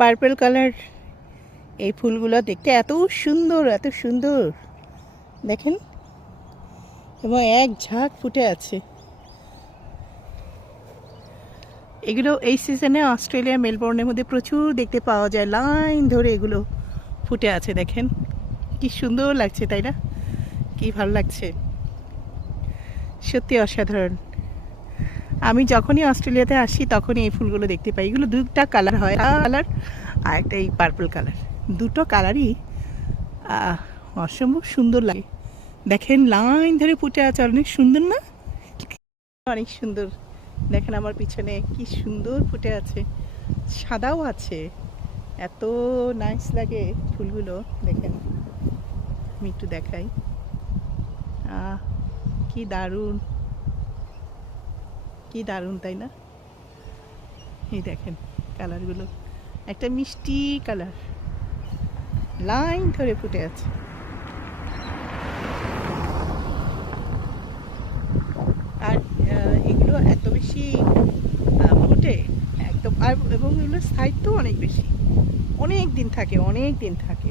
Purple colour এই ফুলগুলো দেখতে এত সুন্দর, এত সুন্দর দেখেন, এবং এক ঝাঁক ফুটে আছে। এগুলো এই সিজনে অস্ট্রেলিয়া মেলবোর্নের মধ্যে প্রচুর দেখতে পাওয়া যায়, লাইন ধরে এগুলো ফুটে আছে। দেখেন কি সুন্দর লাগছে, তাই না? কি ভালো লাগছে, সত্যি অসাধারণ। আমি যখনই অস্ট্রেলিয়াতে আসি তখনই এই ফুলগুলো দেখতে পাই। এগুলো দুটা কালার হয়, কালার আর একটা এই পার্পল কালার, দুটো কালারই অসম্ভব সুন্দর লাগে। দেখেন লাইন ধরে ফুটে আছে, অনেক সুন্দর না? অনেক সুন্দর। দেখেন আমার পিছনে কি সুন্দর ফুটে আছে, সাদাও আছে, এত নাইস লাগে ফুলগুলো। দেখেন আমি একটু দেখাই, কি দারুণ, কি দারুণ, তাই না? এই দেখেন কালারগুলো, একটা মিষ্টি কালার লাইন ধরে ফুটে আছে। আর এগুলো এত বেশি ফুটে একদম, আর এবং এগুলোর সাইজটাও অনেক বেশি, অনেক দিন থাকে, অনেক দিন থাকে।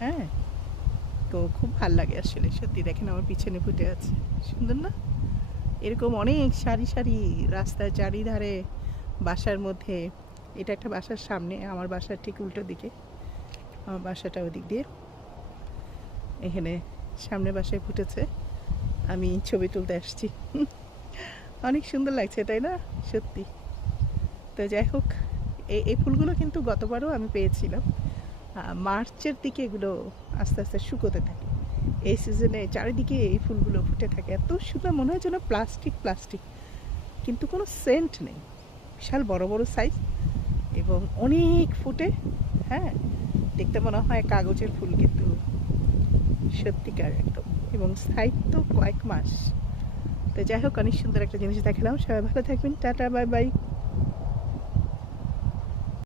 হ্যাঁ, তো খুব ভাল লাগে আসলে, সত্যি। দেখেন আমার পিছনে ফুটে আছে, সুন্দর না? এরকম অনেক সারি সারি রাস্তার চারিধারে, বাসার মধ্যে। এটা একটা বাসার সামনে, আমার বাসার ঠিক উল্টো দিকে, আমার বাসাটা ওদিক দিয়ে। এখানে সামনে বাসায় ফুটেছে, আমি ছবি তুলতে আসছি। অনেক সুন্দর লাগছে, তাই না? সত্যি। তো যাই হোক, এই ফুলগুলো কিন্তু গতবারও আমি পেয়েছিলাম। মার্চের দিকে এগুলো আস্তে আস্তে শুকোতে থাকে। এই সিজনে চারিদিকে এই ফুলগুলো ফুটে থাকে, এত সুন্দর, মনে হয় যেন প্লাস্টিক প্লাস্টিক, কিন্তু কোনো সেন্ট নেই। বিশাল বড় বড় সাইজ এবং অনেক ফুটে। হ্যাঁ, দেখতে মনে হয় কাগজের ফুল, কিন্তু সত্যিকার একদম, এবং সাইজ তো কয়েক মাস। তো যাই হোক, অনেক সুন্দর একটা জিনিস দেখালাম। সবাই ভালো থাকবেন, টাটা, বাই বাই।